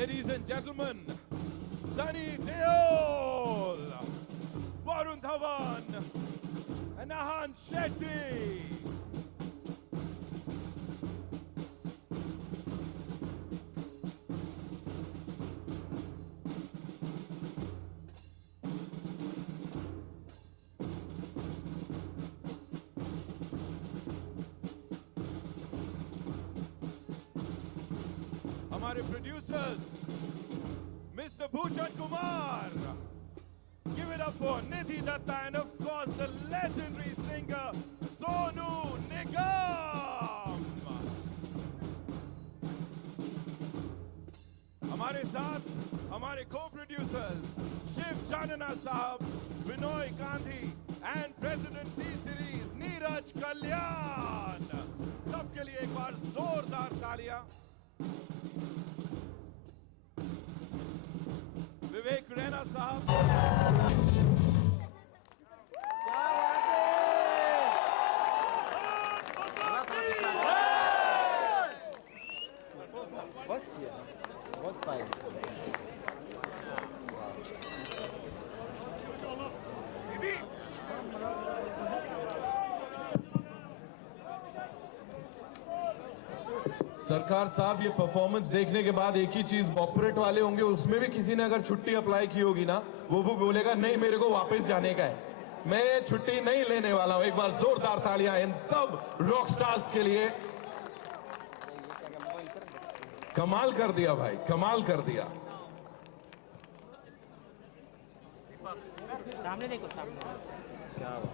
Ladies and gentlemen, Sunny Deol, Varun Dhawan, and Nahan Shetty. हमारे producers, Mr. Bhushan Kumar. Give it up for Nidhi Datta and of course the legendary singer Sonu Nigam. हमारे साथ हमारे co-producers Shiv Chanana Sahab, Binoy Gandhi and President T-Series Neeraj Kalyan. सबके लिए एक बार जोरदार तालियां. विवेक रैना साहब, बस किया बहुत पाए सरकार साहब, ये परफॉर्मेंस देखने के बाद एक ही चीज ऑपरेट वाले होंगे, उसमें भी किसी ने अगर छुट्टी अप्लाई की होगी ना, वो भी बोलेगा नहीं मेरे को वापस जाने का है, मैं छुट्टी नहीं लेने वाला हूं. एक बार जोरदार तालियां इन सब रॉक स्टार्स के लिए. कमाल कर दिया भाई, कमाल कर दिया. सामने देखो, सामने क्या हुआ?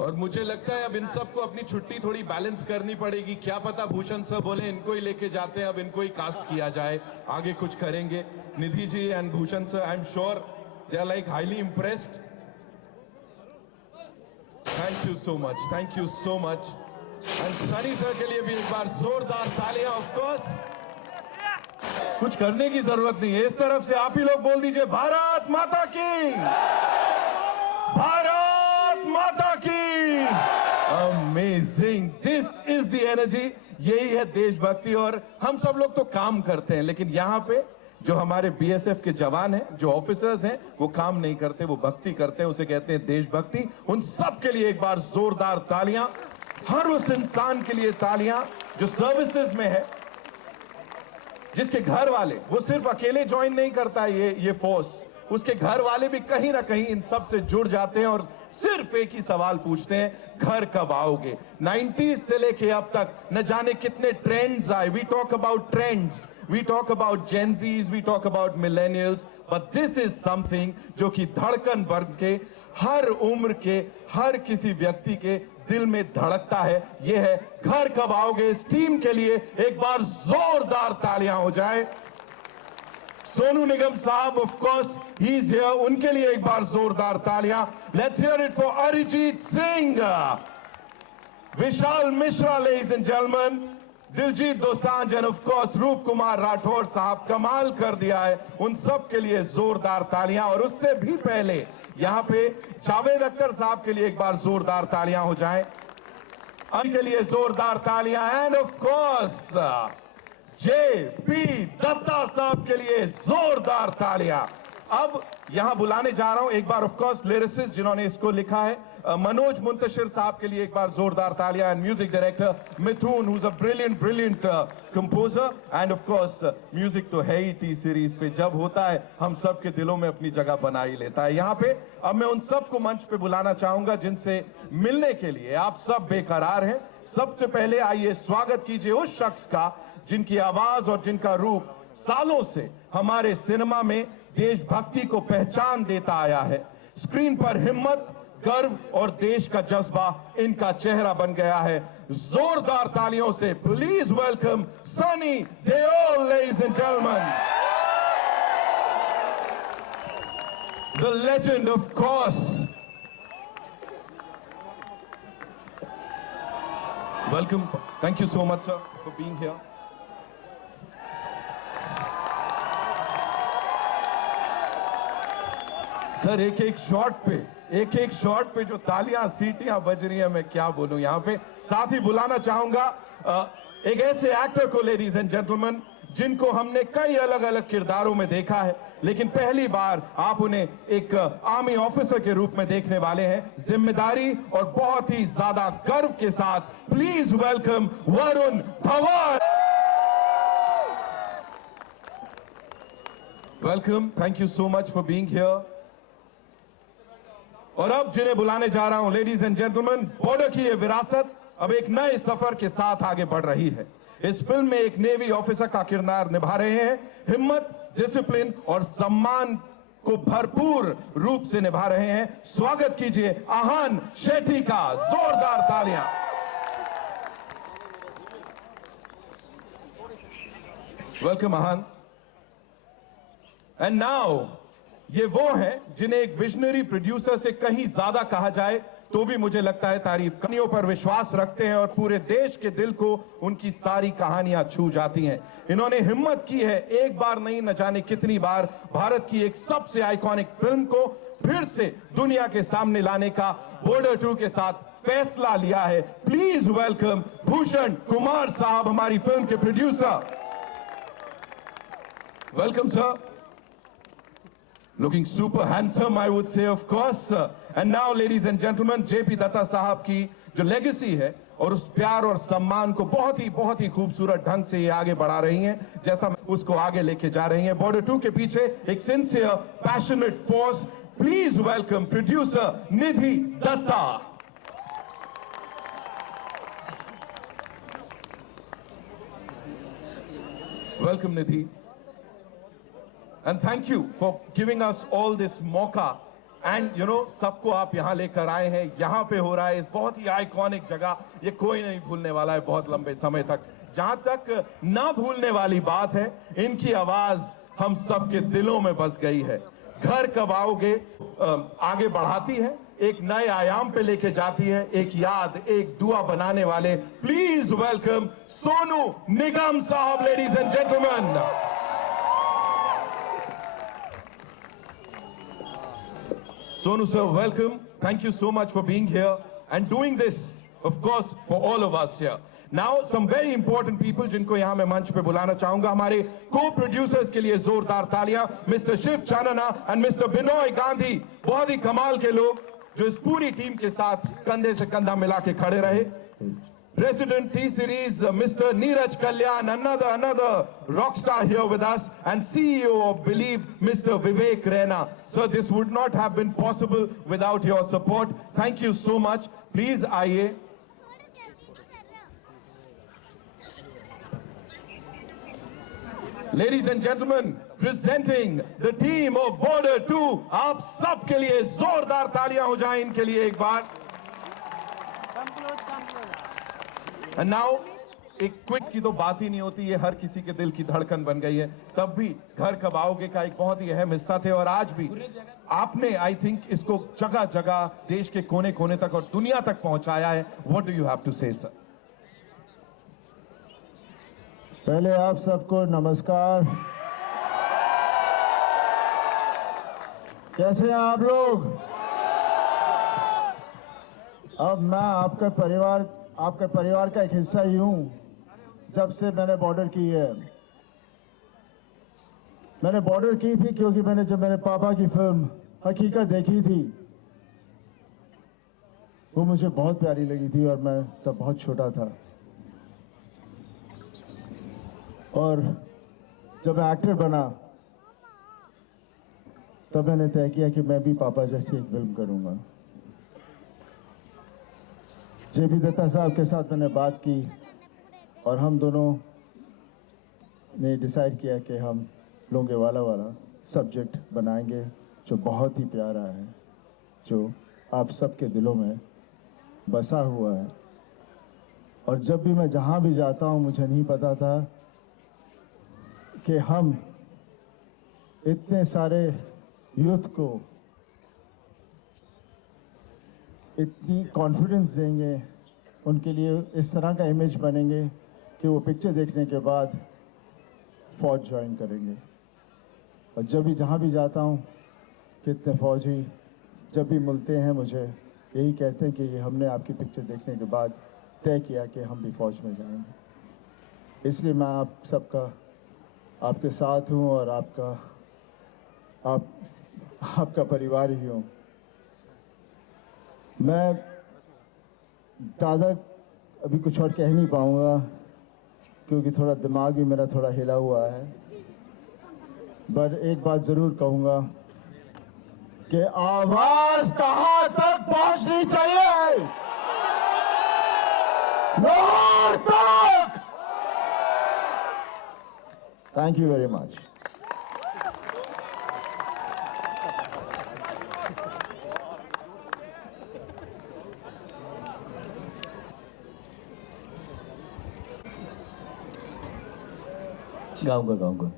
और मुझे लगता है अब इन सबको अपनी छुट्टी थोड़ी बैलेंस करनी पड़ेगी. क्या पता भूषण सर बोले इनको ही लेके जाते हैं, अब इनको ही कास्ट किया जाए, आगे कुछ करेंगे. Nidhi ji and Bhushan sir, I am sure they are like highly impressed. Thank you so much, thank you so much. And Sunny sir के लिए भी एक बार जोरदार तालियां. ऑफ कोर्स कुछ करने की जरूरत नहीं है. इस तरफ से आप ही लोग बोल दीजिए भारत माता की, भारत माता की. Amazing, this is the energy. यही है देशभक्ति. और हम सब लोग तो काम करते हैं, लेकिन यहाँ पे जो हमारे बीएसएफ के जवान हैं, जो ऑफिसर्स हैं, वो काम नहीं करते, वो भक्ति करते हैं. उसे कहते हैं देशभक्ति. उन सब के लिए एक बार जोरदार तालियां. हर उस इंसान के लिए तालियां जो सर्विसेज में है, जिसके घर वाले, वो सिर्फ अकेले ज्वाइन नहीं करता है ये फोर्स, उसके घर वाले भी कहीं ना कहीं इन सब से जुड़ जाते हैं और सिर्फ एक ही सवाल पूछते हैं, घर कब आओगे. 90s से लेके अब तक न जाने कितने ट्रेंड्स आए. We talk about trends, we talk about Gen Zs, we talk about millennials, but this is something जो कि धड़कन बन के हर उम्र के हर किसी व्यक्ति के दिल में धड़कता है. यह है घर कब आओगे. इस टीम के लिए एक बार जोरदार तालियां हो जाए. सोनू निगम साहब, of course he is here, उनके लिए एक बार जोरदार तालियां. Let's hear it for Arijit Singh, Vishal Mishra, ladies and gentleman, Diljit Dosanjh and of course रूप कुमार राठौर साहब. कमाल कर दिया है. उन सब के लिए जोरदार तालियां. और उससे भी पहले यहां पे जावेद अख्तर साहब के लिए एक बार जोरदार तालियां हो जाएं. उनके लिए जोरदार तालियां. And of course JP. Dutta साहब के लिए जोरदार तालियां. अब यहां बुलाने जा रहा हूं एक बार ऑफ कोर्स लिरिसिस्ट जिन्होंने इसको लिखा है, मनोज मुंतशिर साहब के लिए एक बार जोरदार तालियां. And music director Mithun, who is a brilliant composer. And of course music तो है ही टी सीरीज पे, जब होता है हम सब के दिलों में अपनी जगह बना ही लेता है. यहां पे अब मैं उन सबको मंच पे बुलाना चाहूंगा जिनसे मिलने के लिए आप सब बेकरार हैं. सबसे पहले आइए स्वागत कीजिए उस शख्स का जिनकी आवाज और जिनका रूप सालों से हमारे सिनेमा में देशभक्ति को पहचान देता आया है. स्क्रीन पर हिम्मत, गर्व और देश का जज्बा इनका चेहरा बन गया है. जोरदार तालियों से please welcome Sunny Deol, ladies and gentleman, the legend of course. Welcome. Thank you so much, sir, for being here. Sir एक एक शॉट पे जो तालियां सीटियां बज रही हैं, मैं क्या बोलूं. यहां पे साथ ही बुलाना चाहूंगा एक ऐसे एक्टर को, लेडीज एंड जेंटलमैन, जिनको हमने कई अलग अलग किरदारों में देखा है, लेकिन पहली बार आप उन्हें एक आर्मी ऑफिसर के रूप में देखने वाले हैं। जिम्मेदारी और बहुत ही ज्यादा गर्व के साथ please welcome Varun Dhawan. Welcome, thank you so much for being here. और अब जिन्हें बुलाने जा रहा हूं, लेडीज एंड जेंटलमैन, बॉर्डर की ये विरासत अब एक नए सफर के साथ आगे बढ़ रही है। इस फिल्म में एक नेवी ऑफिसर का किरदार निभा रहे हैं, हिम्मत, डिसिप्लिन और सम्मान को भरपूर रूप से निभा रहे हैं। स्वागत कीजिए आहान शेट्टी का, जोरदार तालियां। Welcome Ahaan. एंड नाउ ये वो हैं जिन्हें एक विजनरी प्रोड्यूसर से कहीं ज्यादा कहा जाए तो भी मुझे लगता है तारीफ। कहानियों पर विश्वास रखते हैं और पूरे देश के दिल को उनकी सारी कहानियां छू जाती हैं। इन्होंने हिम्मत की है एक बार नहीं न जाने कितनी बार भारत की एक सबसे आइकॉनिक फिल्म को फिर से दुनिया के सामने लाने का बॉर्डर 2 के साथ फैसला लिया है। प्लीज वेलकम भूषण कुमार साहब, हमारी फिल्म के producer. Welcome sir. Looking super handsome, I would say, of course. And now, ladies and gentlemen, JP Dutta साहब की जो लेगेसी है और उस प्यार और सम्मान को बहुत ही खूबसूरत ढंग से ये आगे बढ़ा रही हैं, जैसा उसको आगे लेके जा रही हैं। बॉर्डर 2 के पीछे एक sincere, passionate force. Please welcome producer Nidhi Dutta. Welcome Nidhi. And thank you for giving us all this मौका। And you know, सबको आप यहाँ लेकर आए हैं, यहाँ पे हो रहा है इस बहुत ही आइकॉनिक जगह, ये कोई नहीं भूलने वाला है बहुत लंबे समय तक। जहाँ तक ना भूलने वाली बात है, इनकी आवाज हम सबके दिलों में बस गई है। घर कब आओगे आगे बढ़ाती है, एक नए आयाम पे लेके जाती है, एक याद, एक दुआ बनाने वाले। प्लीज वेलकम सोनू निगम साहब, ladies and gentleman. Sonu sir, welcome. Thank you so much for being here and doing this, of course, for all of us here. Now, some very important people जिनको यहाँ मैं मंच पे बुलाना चाहूंगा, हमारे co-producers के लिए जोरदार तालियां, Mr. Shiv Chanana and Mr. Binoy Gandhi. बहुत ही कमाल के लोग जो इस पूरी टीम के साथ कंधे से कंधा मिला के खड़े रहे। President T Series, Mr. Neeraj Kalyan, another rock star here with us, and CEO of Believe, Mr. Vivek Raina. So this would not have been possible without your support. Thank you so much. Please आइए। Ladies and gentlemen, presenting the team of Border 2, आप सबके लिए जोरदार तालियां हो जाएं इनके लिए एक बार। And now, एक क्विज की तो बात ही नहीं होती, ये हर किसी के दिल की धड़कन बन गई है। तब भी घर कब आओगे का एक बहुत ही अहम हिस्सा थे, और आज भी आपने आई थिंक इसको जगह जगह देश के कोने कोने तक और दुनिया तक पहुंचाया है। What do you have to say, sir? पहले आप सबको नमस्कार। कैसे हैं आप लोग? अब मैं आपके परिवार का एक हिस्सा ही हूँ। जब से मैंने बॉर्डर की है, मैंने बॉर्डर की थी क्योंकि जब मेरे पापा की फिल्म हकीकत देखी थी, वो मुझे बहुत प्यारी लगी थी और मैं तब बहुत छोटा था। और जब मैं एक्टर बना तब मैंने तय किया कि मैं भी पापा जैसी एक फिल्म करूँगा। JP दत्ता साहब के साथ मैंने बात की और हम दोनों ने डिसाइड किया कि हम लोंगेवाला वाला सब्जेक्ट बनाएंगे, जो बहुत ही प्यारा है, जो आप सबके दिलों में बसा हुआ है। और जब भी मैं जहाँ भी जाता हूँ, मुझे नहीं पता था कि हम इतने सारे यूथ को इतनी कॉन्फिडेंस देंगे, उनके लिए इस तरह का इमेज बनेंगे कि वो पिक्चर देखने के बाद फौज ज्वाइन करेंगे। और जब भी जहाँ भी जाता हूँ, कितने फौजी जब भी मिलते हैं मुझे यही कहते हैं कि ये हमने आपकी पिक्चर देखने के बाद तय किया कि हम भी फौज में जाएंगे। इसलिए मैं आप सबका आपके साथ हूँ और आपका परिवार ही हूँ। मैं ज़्यादा अभी कुछ और कह नहीं पाऊँगा क्योंकि थोड़ा दिमाग भी मेरा थोड़ा हिला हुआ है, पर एक बात ज़रूर कहूँगा कि आवाज़ कहाँ तक पहुँचनी चाहिए? लाहौर तक। Thank you very much. गाऊंगा।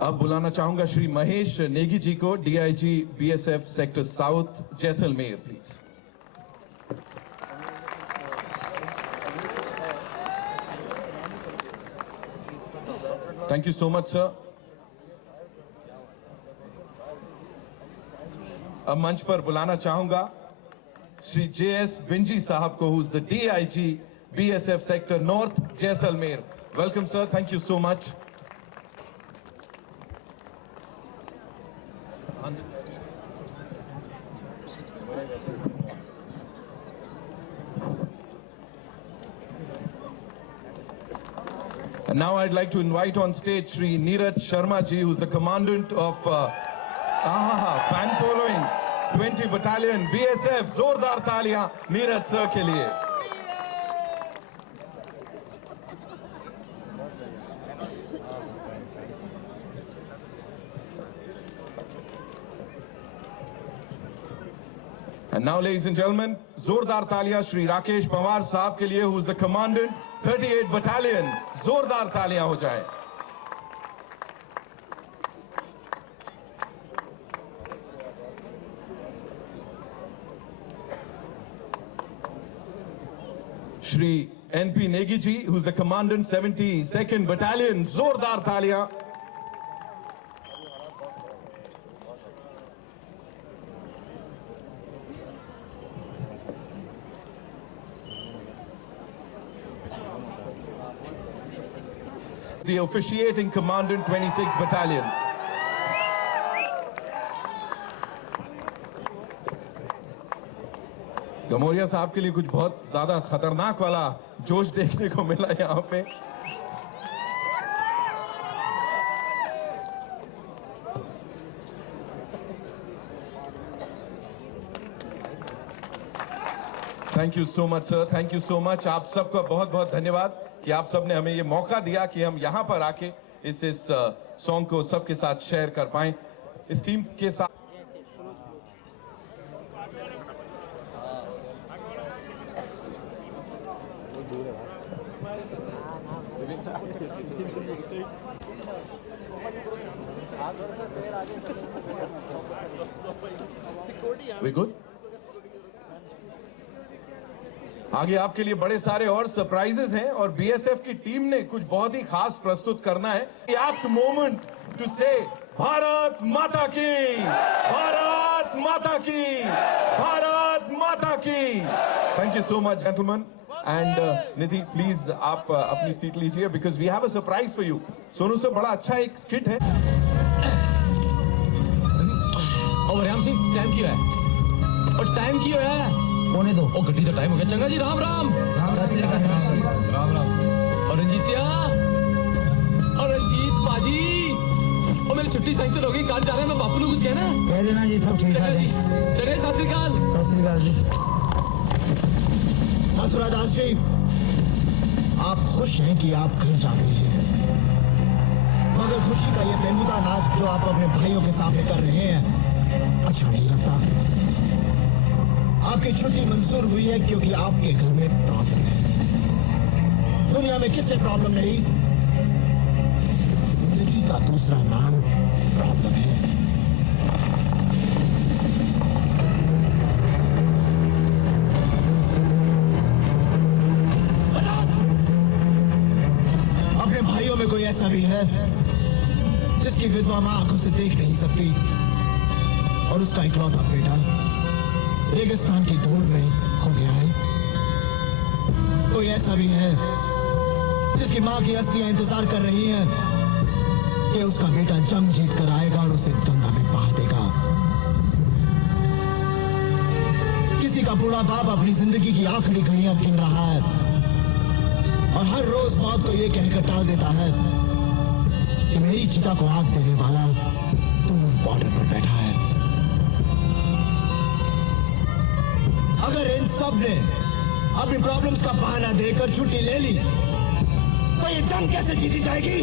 अब बुलाना चाहूंगा श्री महेश नेगी जी को, DIG BSF sector south Jaisalmer, please. Thank you so much sir. अब मंच पर बुलाना चाहूंगा श्री जेएस बिंजी साहब को, who is the DIG BSF sector north Jaisalmer. Welcome sir, thank you so much. And now I'd like to invite on stage Shri Neeraj Sharma ji, who's the commandant of fan following 20 Battalion BSF. जोरदार तालियां Neeraj sir के लिए। And now, ladies and gentlemen, जोरदार तालियां श्री राकेश पवार साहब के लिए, who's the commandant 38 Battalion. जोरदार तालियां हो जाएं। Shri NP Negi ji, who's the commandant 72nd Battalion. जोरदार तालियां। The officiating commandant 26th Battalion. गमोरिया साहब के लिए कुछ बहुत ज्यादा खतरनाक वाला जोश देखने को मिला यहाँ पे। Thank you so much sir, thank you so much. आप सबका बहुत बहुत धन्यवाद कि आप सबने हमें ये मौका दिया कि हम यहाँ पर आके इस सॉन्ग को सबके साथ शेयर कर पाएं, इस टीम के साथ। We good? आगे आपके लिए बड़े सारे और सरप्राइजेस हैं और बीएसएफ की टीम ने कुछ बहुत ही खास प्रस्तुत करना है। एप्ट मोमेंट टू से भारत माता की, भारत माता की, भारत माता की। Thank you so much gentleman. And Nidhi please आप अपनी सीट लीजिए because we have a surprise for you. Sonu से बड़ा अच्छा एक स्किट है। और राम सिंह टाइम क्यों है? और टाइम क्यों है? होने दो। ओ गड्डी का टाइम हो गया। चंगा जी राम राम। राम राम। और रंजीतिया, और रंजीत बाजी, और मेरी छुट्टी सैंक्शन हो गई, कल जा रहे हैं। मैं बापू को कुछ कहना है? कह देना जी, सब ठीक चंगा जी। चले, सत श्री अकाल। सत श्री अकाल जी। मथुरा दास जी, आप खुश हैं कि आप घर जा रही हैं, मगर खुशी का ये बेहुदा नाच जो आप अपने भाइयों के सामने कर रहे हैं अच्छा नहीं लगता। आपकी छुट्टी मंजूर हुई है क्योंकि आपके घर में प्रॉब्लम है। दुनिया में किसे प्रॉब्लम नहीं? जिंदगी का दूसरा नाम प्रॉब्लम है। अपने भाइयों में कोई ऐसा भी है जिसके जिसकी विधवा मां आंखों से देख नहीं सकती और उसका इकलौता बेटा रेगिस्तान की धूल में खो गया है। कोई ऐसा भी है जिसकी मां की अस्थियां इंतजार कर रही हैं कि उसका बेटा जंग जीत कर आएगा और उसे गंगा में बहा देगा। किसी का बूढ़ा बाप अपनी जिंदगी की आखिरी घड़ियां गिन रहा है और हर रोज मौत को यह कहकर टाल देता है कि मेरी चिता को आग देने वाला दूर बॉर्डर पर बैठा है। अगर इन सब ने अपनी प्रॉब्लम्स का बहाना देकर छुट्टी ले ली तो ये जंग कैसे जीती जाएगी?